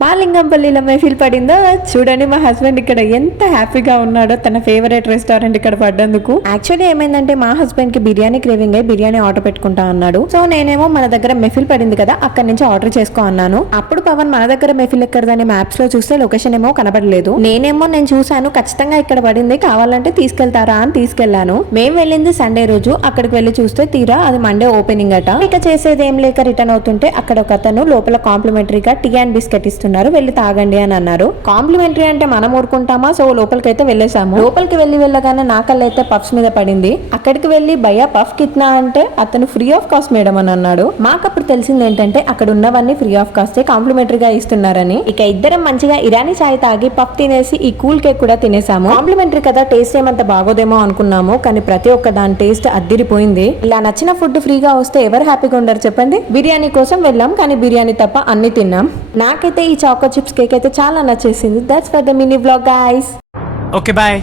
బాలింగంపల్లిలో మెహఫిల్ పడిందో చూడండి. మా హస్బెండ్ ఇక్కడ ఎంత హ్యాపీగా ఉన్నాడో తన ఫేవరెట్ రెస్టారెంట్ ఇక్కడ పడ్డందుకు. యాక్చువల్లీ ఏమైందంటే మా హస్బెండ్ కి బిర్యానీ క్రేవింగ్ అయ్యి బిర్యానీ ఆర్డర్ పెట్టుకుంటా అన్నాడు. సో నేనేమో మన దగ్గర మెహఫిల్ పడింది కదా అక్కడి నుంచి ఆర్డర్ చేసుకో అన్నాను. అప్పుడు పవన్ మన దగ్గర మెహఫిల్ ఎక్కడదని మ్యాప్స్ లో చూస్తే లొకేషన్ ఏమో కనబడలేదు. నేను చూసాను ఖచ్చితంగా ఇక్కడ పడింది, కావాలంటే తీసుకెళ్తారా అని తీసుకెళ్లాను. మేము వెళ్ళింది సండే రోజు. అక్కడికి వెళ్ళి చూస్తే తీరా అది మండే ఓపెనింగ్ అట. ఇక చేసేది ఏం లేక రిటర్న్ అవుతుంటే అక్కడ ఒక అతను లోపల కాంప్లిమెంటరీగా టీ అండ్ బిస్కెట్ ఇస్తున్నారు, వెళ్ళి తాగండి అని అన్నారు. కాంప్లిమెంటరీ అంటే మనం ఊరుకుంటామా? సో లోపలికి అయితే వెళ్ళేసాము. లోపలికి వెళ్ళగానే నా కళ్ళు అయితే పఫ్స్ మీద పడింది. అక్కడికి వెళ్ళి భయ్యా పఫ్ కిత్నా అంటే అతను ఫ్రీ ఆఫ్ కాస్ట్ మేడం అని అన్నాడు. మాకప్పుడు తెలిసింది ఏంటంటే అక్కడ ఉన్నవన్నీ ఫ్రీ ఆఫ్ కాస్ట్ కాంప్లిమెంటరీగా ఇస్తున్నారని. ఇక ఇద్దరం మంచిగా ఇరానీ చాయ్ తాగి పఫ్ తినేసి ఈ కూల్ కేక్ కూడా తినేసాము. కాంప్లిమెంటరీ కదా టేస్ట్ ఏమంత బాగోదేమో అనుకున్నాము, కానీ ప్రతి ఒక్క దాని టేస్ట్ అద్దిరిపోయింది. ఇలా నచ్చిన ఫుడ్ ఫ్రీగా వస్తే ఎవరు హ్యాపీగా ఉండరు చెప్పండి. బిర్యానీ కోసం వెళ్ళాం, కానీ బిర్యానీ తప్ప అన్ని తిన్నాం. నాకైతే ఈ చాకో చిప్స్ కేక్ అయితే చాలా నచ్చేసింది. That's for the mini vlog guys. Okay bye.